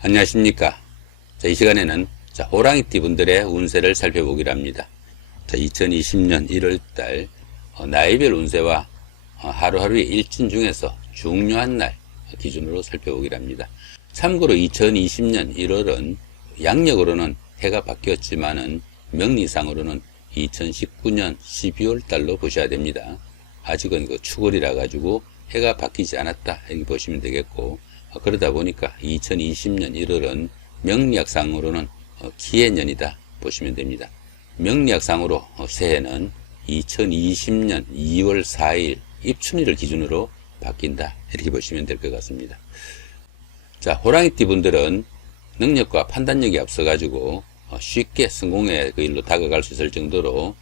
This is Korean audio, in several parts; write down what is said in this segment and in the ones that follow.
안녕하십니까. 이 시간에는 호랑이띠 분들의 운세를 살펴보기로 합니다. 2020년 1월달 나이별 운세와 하루하루의 일진 중에서 중요한 날 기준으로 살펴보기로 합니다. 참고로 2020년 1월은 양력으로는 해가 바뀌었지만은 명리상으로는 2019년 12월 달로 보셔야 됩니다. 아직은 추월이라 가지고 해가 바뀌지 않았다 이렇게 보시면 되겠고, 그러다 보니까 2020년 1월은 명리학상으로는 기해년이다 보시면 됩니다. 명리학상으로 새해는 2020년 2월 4일 입춘일을 기준으로 바뀐다 이렇게 보시면 될 것 같습니다. 호랑이띠 분들은 능력과 판단력이 앞서 가지고 쉽게 성공의 그 일로 다가갈 수 있을 정도로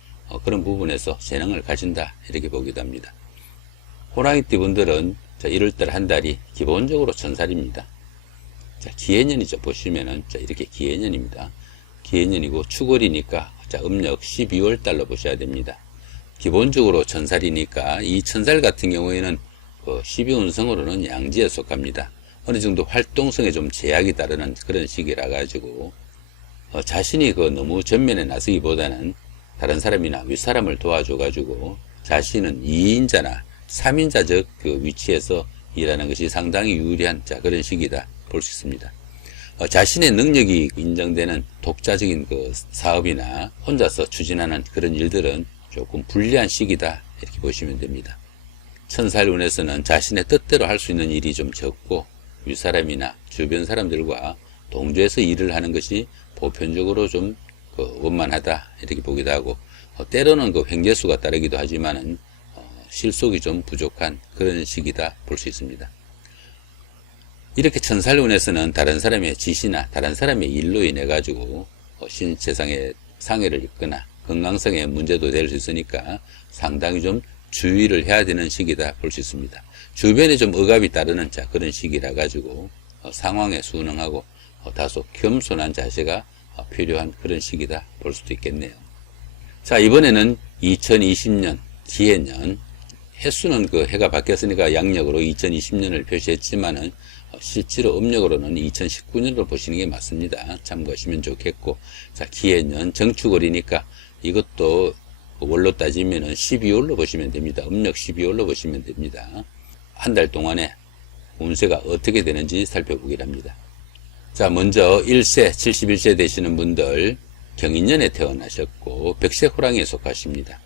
그런 부분에서 재능을 가진다 이렇게 보기도 합니다. 호랑이띠 분들은 1월달 한 달이 기본적으로 전살입니다. 기해년이죠. 보시면은 이렇게 기해년입니다. 기해년이고 축월이니까 음력 12월 달로 보셔야 됩니다. 기본적으로 전살이니까 이 천살 같은 경우에는 12운성으로는 양지에 속합니다. 어느 정도 활동성에 좀 제약이 따르는 그런 시기라 가지고 자신이 너무 전면에 나서기보다는 다른 사람이나 윗사람을 도와줘 가지고 자신은 2인자나 3인자적 위치에서 일하는 것이 상당히 유리한 그런 시기다 볼 수 있습니다. 자신의 능력이 인정되는 독자적인 사업이나 혼자서 추진하는 그런 일들은 조금 불리한 시기다 이렇게 보시면 됩니다. 천살운에서는 자신의 뜻대로 할 수 있는 일이 좀 적고 윗사람이나 주변 사람들과 동조해서 일을 하는 것이 보편적으로 좀 원만하다 이렇게 보기도 하고, 때로는 횡재수가 따르기도 하지만은 실속이 좀 부족한 그런 시기다 볼 수 있습니다. 이렇게 천살운에서는 다른 사람의 지시나 다른 사람의 일로 인해 가지고 신체상의 상해를 입거나 건강성에 문제도 될 수 있으니까 상당히 좀 주의를 해야 되는 시기다 볼 수 있습니다. 주변에 좀 억압이 따르는 그런 시기라 가지고 상황에 순응하고 다소 겸손한 자세가 필요한 그런 시기다 볼 수도 있겠네요. 이번에는 2020년 기해년, 횟수는 해가 바뀌었으니까 양력으로 2020년을 표시했지만은 실제로 음력으로는 2019년으로 보시는 게 맞습니다. 참고하시면 좋겠고, 기해년 정축월이니까 이것도 월로 따지면은 12월로 보시면 됩니다. 음력 12월로 보시면 됩니다. 한 달 동안에 운세가 어떻게 되는지 살펴보기로 합니다. 먼저 1세 71세 되시는 분들 경인년에 태어나셨고 백색 호랑이에 속하십니다.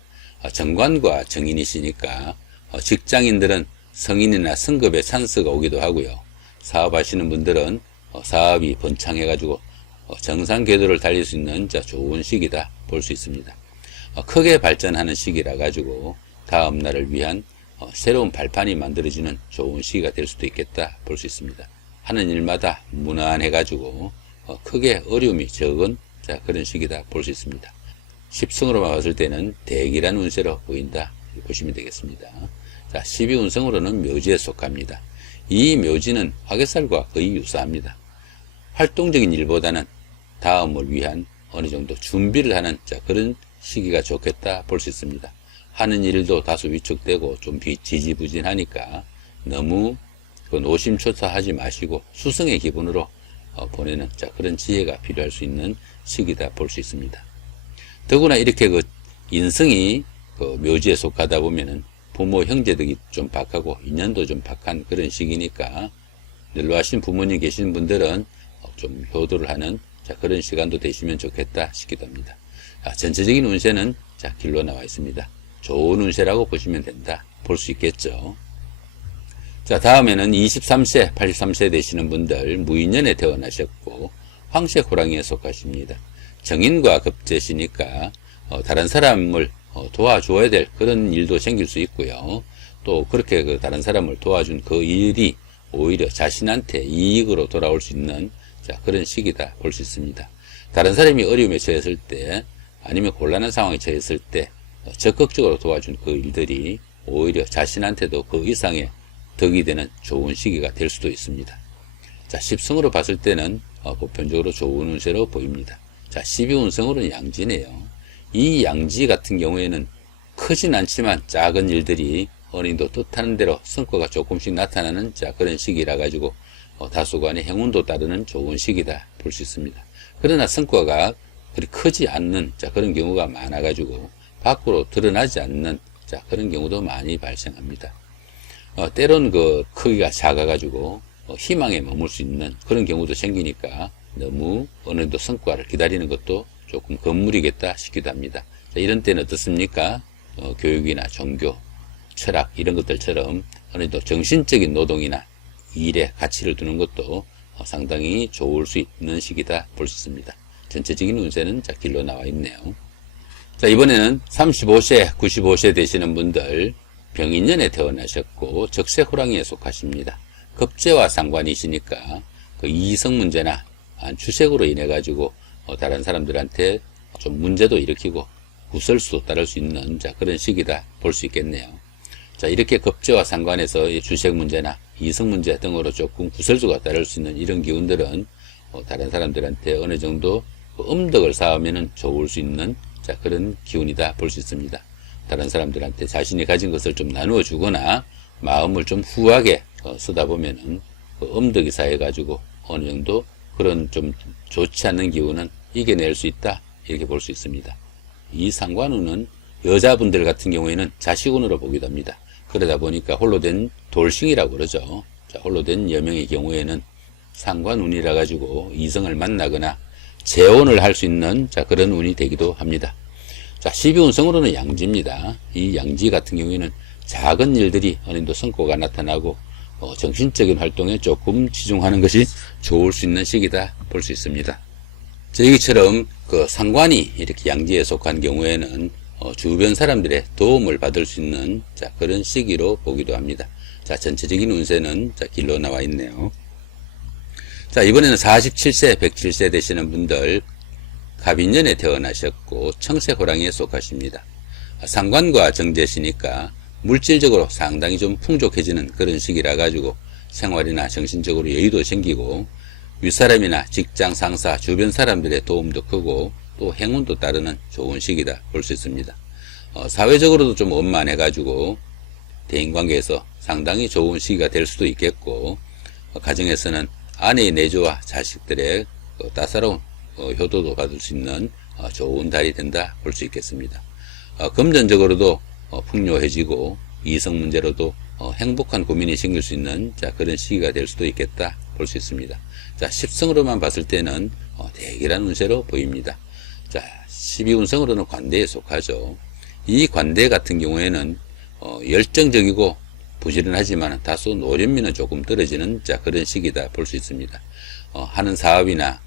정관과 정인이시니까 직장인들은 성인이나 승급에 찬스가 오기도 하고요. 사업하시는 분들은 사업이 번창해 가지고 정상 궤도를 달릴 수 있는 좋은 시기다 볼 수 있습니다. 크게 발전하는 시기라 가지고 다음 날을 위한 새로운 발판이 만들어지는 좋은 시기가 될 수도 있겠다 볼 수 있습니다. 하는 일마다 무난해 가지고 크게 어려움이 적은 그런 시기다 볼 수 있습니다. 십성으로만 봤을 때는 대기란 운세로 보인다 보시면 되겠습니다. 12운성으로는 묘지에 속합니다. 이 묘지는 화개살과 거의 유사합니다. 활동적인 일보다는 다음을 위한 어느 정도 준비를 하는 그런 시기가 좋겠다 볼 수 있습니다. 하는 일도 다소 위축되고 좀 지지부진하니까 너무 노심초사하지 마시고 수성의 기분으로 보내는 그런 지혜가 필요할 수 있는 시기다 볼 수 있습니다. 더구나 이렇게 인성이 묘지에 속하다 보면은 부모 형제들이 좀 박하고 인연도 좀 박한 그런 시기니까 연로하신 부모님 계신 분들은 좀 효도를 하는 그런 시간도 되시면 좋겠다 싶기도 합니다. 전체적인 운세는 길로 나와 있습니다. 좋은 운세라고 보시면 된다 볼 수 있겠죠. 다음에는 23세 83세 되시는 분들 무인년에 태어나셨고 황색 호랑이에 속하십니다. 정인과 급제시니까 다른 사람을 도와줘야 될 그런 일도 생길 수 있고요. 또 그렇게 다른 사람을 도와준 그 일이 오히려 자신한테 이익으로 돌아올 수 있는 그런 시기다 볼 수 있습니다. 다른 사람이 어려움에 처했을 때 아니면 곤란한 상황에 처했을 때 적극적으로 도와준 그 일들이 오히려 자신한테도 그 이상의 덕이 되는 좋은 시기가 될 수도 있습니다. 십성으로 봤을 때는 보편적으로 좋은 운세로 보입니다. 12운성으로는 양지네요. 이 양지 같은 경우에는 크진 않지만 작은 일들이 어느 정도 뜻하는 대로 성과가 조금씩 나타나는 그런 시기라 가지고 다소간의 행운도 따르는 좋은 시기다 볼 수 있습니다. 그러나 성과가 그리 크지 않는 그런 경우가 많아가지고 밖으로 드러나지 않는 그런 경우도 많이 발생합니다. 때론 그 크기가 작아가지고 희망에 머물 수 있는 그런 경우도 생기니까 너무 어느 정도 성과를 기다리는 것도 조금 건물이겠다 싶기도 합니다. 이런 때는 어떻습니까? 교육이나 종교, 철학 이런 것들처럼 어느 정도 정신적인 노동이나 일에 가치를 두는 것도 상당히 좋을 수 있는 시기다 볼 수 있습니다. 전체적인 운세는 길로 나와 있네요. 이번에는 35세, 95세 되시는 분들 병인년에 태어나셨고 적세호랑이에 속하십니다. 급제와 상관이시니까 그 이성 문제나 주색으로 인해 가지고 다른 사람들한테 좀 문제도 일으키고 구설수도 따를 수 있는 그런 시기다 볼 수 있겠네요. 이렇게 급제와 상관해서 주색 문제나 이성 문제 등으로 조금 구설수가 따를 수 있는 이런 기운들은 다른 사람들한테 어느 정도 음덕을 쌓으면 좋을 수 있는 그런 기운이다 볼 수 있습니다. 다른 사람들한테 자신이 가진 것을 좀 나누어 주거나 마음을 좀 후하게 쓰다 보면은 음덕이 쌓여 가지고 어느 정도 그런 좀 좋지 않는 기운은 이겨낼 수 있다 이렇게 볼 수 있습니다. 이 상관운은 여자분들 같은 경우에는 자식운으로 보기도 합니다. 그러다 보니까 홀로 된 돌싱이라고 그러죠. 홀로 된 여명의 경우에는 상관운이라 가지고 이성을 만나거나 재혼을 할 수 있는 그런 운이 되기도 합니다. 12운성으로는 양지입니다. 이 양지 같은 경우에는 작은 일들이 어느 정도 성과가 나타나고 정신적인 활동에 조금 치중하는 것이 좋을 수 있는 시기다 볼 수 있습니다. 여기처럼 그 상관이 이렇게 양지에 속한 경우에는 주변 사람들의 도움을 받을 수 있는 그런 시기로 보기도 합니다. 전체적인 운세는 길로 나와 있네요. 이번에는 47세, 107세 되시는 분들 갑인년에 태어나셨고 청색호랑이에 속하십니다. 상관과 정제시니까 물질적으로 상당히 좀 풍족해지는 그런 시기라 가지고 생활이나 정신적으로 여유도 생기고 윗사람이나 직장 상사 주변 사람들의 도움도 크고 또 행운도 따르는 좋은 시기다 볼 수 있습니다. 사회적으로도 좀 원만해 가지고 대인관계에서 상당히 좋은 시기가 될 수도 있겠고 가정에서는 아내의 내조와 자식들의 따사로운 효도도 받을 수 있는 좋은 달이 된다 볼 수 있겠습니다. 금전적으로도 풍요해지고 이성 문제로도 행복한 고민이 생길 수 있는 그런 시기가 될 수도 있겠다 볼 수 있습니다. 10성으로만 봤을 때는 대기란 운세로 보입니다. 12운성으로는 관대에 속하죠. 이 관대 같은 경우에는 열정적이고 부지런하지만 다소 노련미는 조금 떨어지는 그런 시기다 볼 수 있습니다. 하는 사업이나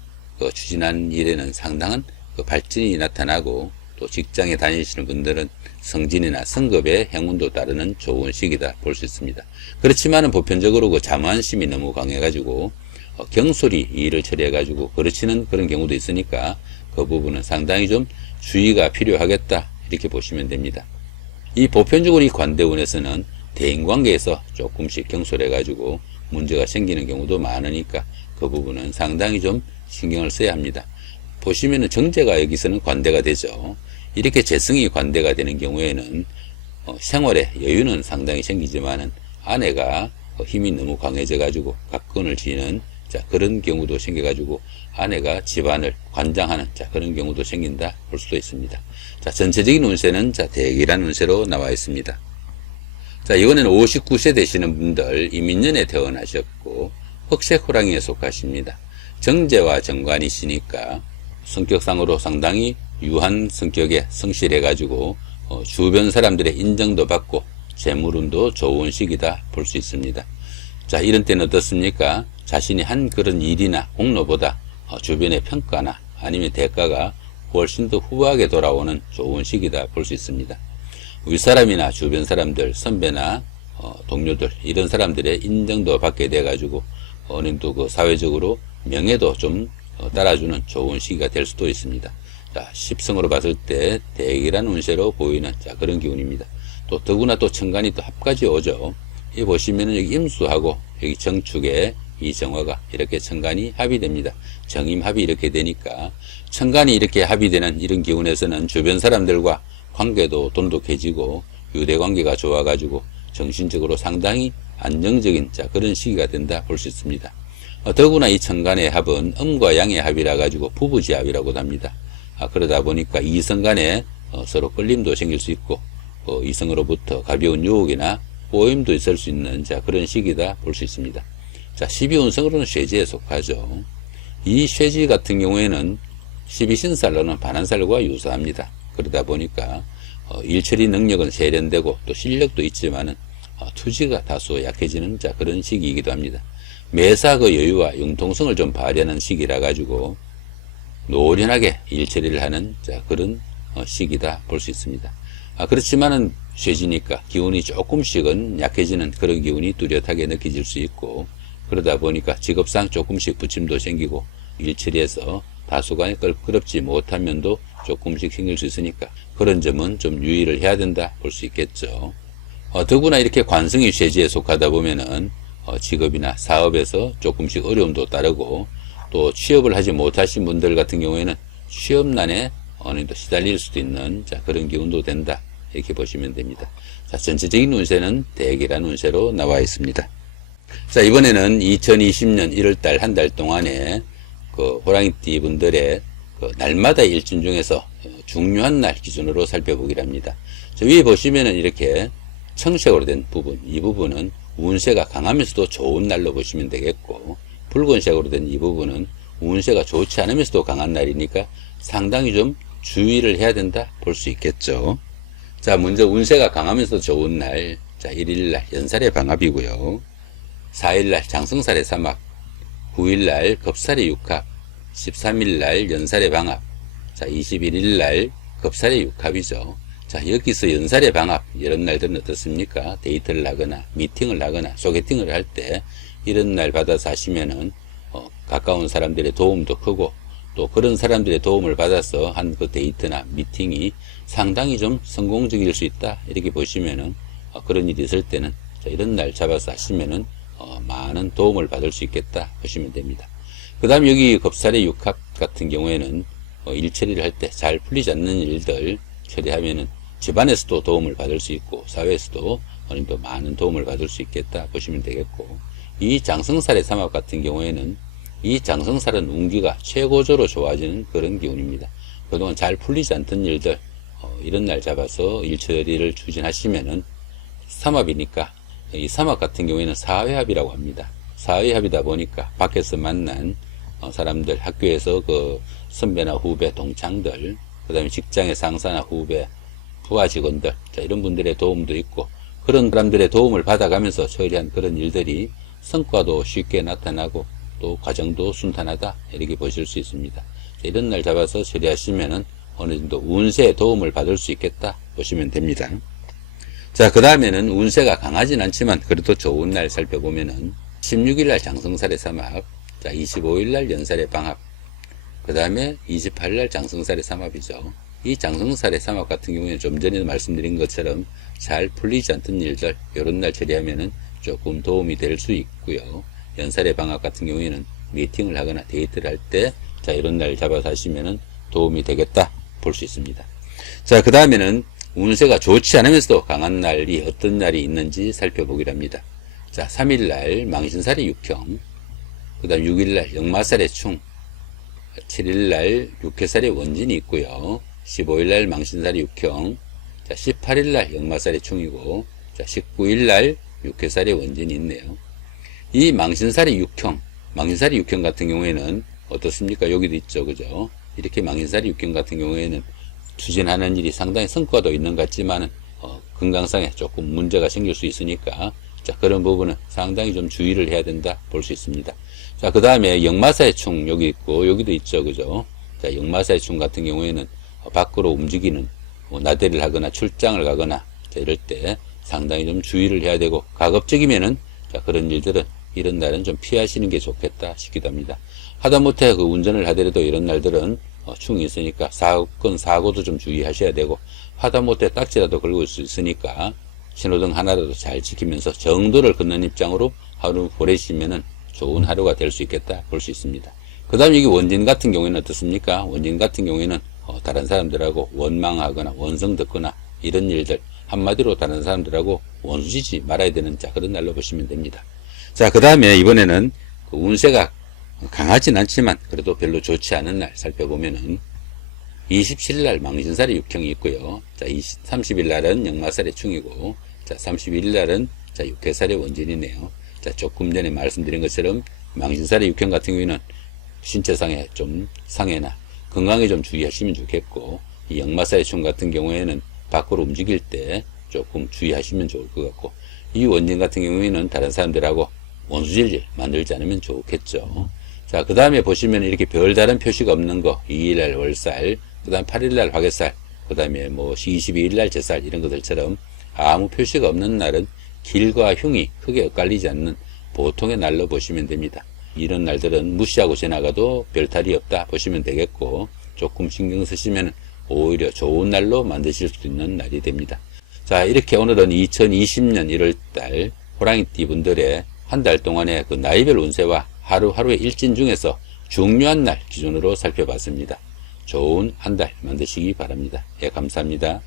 추진한 일에는 상당한 발전이 나타나고 또 직장에 다니시는 분들은 성진이나 성급의 행운도 따르는 좋은 시기다 볼 수 있습니다. 그렇지만은 보편적으로 자만심이 너무 강해가지고 경솔히 일을 처리해가지고 그르치는 그런 경우도 있으니까 그 부분은 상당히 좀 주의가 필요하겠다 이렇게 보시면 됩니다. 이 보편적으로 이 관대운에서는 대인관계에서 조금씩 경솔해가지고 문제가 생기는 경우도 많으니까 그 부분은 상당히 좀 신경을 써야 합니다. 보시면은 정제가 여기서는 관대가 되죠. 이렇게 재성이 관대가 되는 경우에는 생활에 여유는 상당히 생기지만은 아내가 힘이 너무 강해져 가지고 각건을 지는 그런 경우도 생겨 가지고 아내가 집안을 관장하는 그런 경우도 생긴다 볼 수도 있습니다. 전체적인 운세는 대기란 운세로 나와 있습니다. 이번에는 59세 되시는 분들 이민년에 태어나셨고 흑색호랑이에 속하십니다. 정제와 정관이시니까 성격상으로 상당히 유한 성격에 성실해 가지고 주변 사람들의 인정도 받고 재물운도 좋은 시기다 볼 수 있습니다. 이런 때는 어떻습니까? 자신이 한 그런 일이나 공로보다 주변의 평가나 아니면 대가가 훨씬 더 후하게 돌아오는 좋은 시기다 볼 수 있습니다. 윗사람이나 주변 사람들, 선배나 동료들 이런 사람들의 인정도 받게 돼 가지고 어느 정도 그 사회적으로 명예도 좀 따라주는 좋은 시기가 될 수도 있습니다. 10성으로 봤을 때 대기란 운세로 보이는 그런 기운입니다. 또 더구나 또 천간이 또 합까지 오죠. 이 보시면은 여기 임수하고 여기 정축에 이 정화가 이렇게 천간이 합이 됩니다. 정임합이 이렇게 되니까 천간이 이렇게 합이 되는 이런 기운에서는 주변 사람들과 관계도 돈독해지고 유대관계가 좋아가지고 정신적으로 상당히 안정적인 그런 시기가 된다 볼 수 있습니다. 더구나 이 천간의 합은 음과 양의 합이라 가지고 부부지합이라고도 합니다. 그러다 보니까 이성 간에 서로 끌림도 생길 수 있고 이성으로부터 가벼운 유혹이나 꼬임도 있을 수 있는 그런 시기다 볼 수 있습니다. 자, 12운성으로는 쇠지에 속하죠. 이 쇠지 같은 경우에는 12신살로는 반한살과 유사합니다. 그러다 보니까 일처리 능력은 세련되고 또 실력도 있지만은 투지가 다소 약해지는 그런 시기이기도 합니다. 매사 그 여유와 융통성을 좀 발휘하는 시기라 가지고 노련하게 일처리를 하는 그런 시기다 볼 수 있습니다. 그렇지만은 쇠지니까 기운이 조금씩은 약해지는 그런 기운이 뚜렷하게 느껴질 수 있고, 그러다 보니까 직업상 조금씩 부침도 생기고 일처리에서 다소간에 껄끄럽지 못한 면도 조금씩 생길 수 있으니까 그런 점은 좀 유의를 해야 된다 볼 수 있겠죠. 더구나 이렇게 관성이 쇠지에 속하다 보면은 직업이나 사업에서 조금씩 어려움도 따르고, 또 취업을 하지 못하신 분들 같은 경우에는 취업난에 어느 정도 시달릴 수도 있는 그런 기운도 된다, 이렇게 보시면 됩니다. 자, 전체적인 운세는 대기란 운세로 나와 있습니다. 자, 이번에는 2020년 1월달 한 달 동안에 그 호랑이띠 분들의 그 날마다 일진 중에서 중요한 날 기준으로 살펴보기로 합니다. 자, 위에 보시면은 이렇게 청색으로 된 부분, 이 부분은 운세가 강하면서도 좋은 날로 보시면 되겠고, 붉은색으로 된 이 부분은 운세가 좋지 않으면서도 강한 날이니까 상당히 좀 주의를 해야 된다 볼 수 있겠죠. 자, 먼저 운세가 강하면서 좋은 날, 자, 1일날 연살의 방합이고요. 4일날 장성살의 삼합, 9일날 겁살의 육합, 13일날 연살의 방합, 자, 21일날 겁살의 육합이죠. 자, 여기서 연살의 방합, 이런 날들은 어떻습니까? 데이트를 하거나 미팅을 하거나 소개팅을 할 때 이런 날 받아서 하시면은 가까운 사람들의 도움도 크고, 또 그런 사람들의 도움을 받아서 한 그 데이트나 미팅이 상당히 좀 성공적일 수 있다, 이렇게 보시면은 그런 일이 있을 때는 이런 날 잡아서 하시면은 많은 도움을 받을 수 있겠다 보시면 됩니다. 그 다음 여기 겁살의 육합 같은 경우에는 일처리를 할 때 잘 풀리지 않는 일들 처리하면은 집안에서도 도움을 받을 수 있고 사회에서도 어느 정도 많은 도움을 받을 수 있겠다 보시면 되겠고, 이 장성살의 삼합 같은 경우에는 이 장성살은 운기가 최고조로 좋아지는 그런 기운입니다. 그동안 잘 풀리지 않던 일들 이런 날 잡아서 일처리를 추진하시면은 삼합이니까, 이 삼합 같은 경우에는 사회합이라고 합니다. 사회합이다 보니까 밖에서 만난 사람들, 학교에서 그 선배나 후배, 동창들, 그 다음에 직장의 상사나 후배, 부하 직원들, 자, 이런 분들의 도움도 있고, 그런 사람들의 도움을 받아가면서 처리한 그런 일들이 성과도 쉽게 나타나고 또 과정도 순탄하다, 이렇게 보실 수 있습니다. 자, 이런 날 잡아서 처리하시면은 어느 정도 운세에 도움을 받을 수 있겠다 보시면 됩니다. 자, 그 다음에는 운세가 강하진 않지만 그래도 좋은 날 살펴보면은 16일날 장성살의 삼합, 자, 25일날 연살의 방합, 그 다음에 28일날 장성살의 삼합이죠. 이 장성살의 삼합 같은 경우에는 좀 전에 말씀드린 것처럼 잘 풀리지 않던 일들, 이런 날 처리하면은 조금 도움이 될 수 있고요. 연살의 방합 같은 경우에는 미팅을 하거나 데이트를 할 때, 자, 이런 날 잡아서 하시면은 도움이 되겠다 볼 수 있습니다. 자, 그 다음에는 운세가 좋지 않으면서도 강한 날이 어떤 날이 있는지 살펴보기로 합니다. 자, 3일날 망신살의 육형, 그 다음 6일날 역마살의 충, 7일날 육해살의 원진이 있고요. 15일날 망신살의 육형, 자, 18일날 역마살의 충이고, 자, 19일날 육해살의 원진이 있네요. 이 망신살의 육형, 망신살의 육형 같은 경우에는 어떻습니까? 여기도 있죠, 그죠? 이렇게 망신살의 육형 같은 경우에는 추진하는 일이 상당히 성과도 있는 것 같지만은 건강상에 조금 문제가 생길 수 있으니까, 자, 그런 부분은 상당히 좀 주의를 해야 된다 볼 수 있습니다. 자, 그 다음에 역마사의 충 여기 있고 여기도 있죠, 그죠? 자, 역마사의 충 같은 경우에는 밖으로 움직이는 나들이를 하거나 출장을 가거나, 자, 이럴 때 상당히 좀 주의를 해야 되고, 가급적이면은 자, 그런 일들은 이런 날은 좀 피하시는 게 좋겠다 싶기도 합니다. 하다못해 그 운전을 하더라도 이런 날들은 충이 있으니까 사고도 좀 주의하셔야 되고, 하다못해 딱지라도 걸고 수 있으니까 신호등 하나라도 잘 지키면서 정도를 걷는 입장으로 하루 보내시면은 좋은 하루가 될 수 있겠다 볼 수 있습니다. 그 다음에 이게 원진 같은 경우에는 어떻습니까? 원진 같은 경우에는 다른 사람들하고 원망하거나 원성 듣거나 이런 일들, 한마디로 다른 사람들하고 원수지지 말아야 되는, 자, 그런 날로 보시면 됩니다. 자, 그 다음에 이번에는 그 운세가 강하진 않지만 그래도 별로 좋지 않은 날 살펴보면은 27일 날 망신살의 육형이 있고요. 자, 30일 날은 역마살의 충이고, 자, 31일 날은 자, 육해살의 원진이네요. 자, 조금 전에 말씀드린 것처럼 망신살의 육형 같은 경우에는 신체상의 좀 상해나 건강에 좀 주의하시면 좋겠고, 이 역마살의 충 같은 경우에는 밖으로 움직일 때 조금 주의하시면 좋을 것 같고, 이 원진 같은 경우에는 다른 사람들하고 원수질질 만들지 않으면 좋겠죠. 자, 그 다음에 보시면 이렇게 별다른 표시가 없는 거, 2일날 월살, 그 다음 8일날 화개살, 그 다음에 뭐 22일날 제살 이런 것들처럼 아무 표시가 없는 날은 길과 흉이 크게 엇갈리지 않는 보통의 날로 보시면 됩니다. 이런 날들은 무시하고 지나가도 별탈이 없다 보시면 되겠고, 조금 신경 쓰시면 오히려 좋은 날로 만드실 수 있는 날이 됩니다. 자, 이렇게 오늘은 2020년 1월달 호랑이띠 분들의 한 달 동안의 그 나이별 운세와 하루하루의 일진 중에서 중요한 날 기준으로 살펴봤습니다. 좋은 한 달 만드시기 바랍니다. 예, 감사합니다.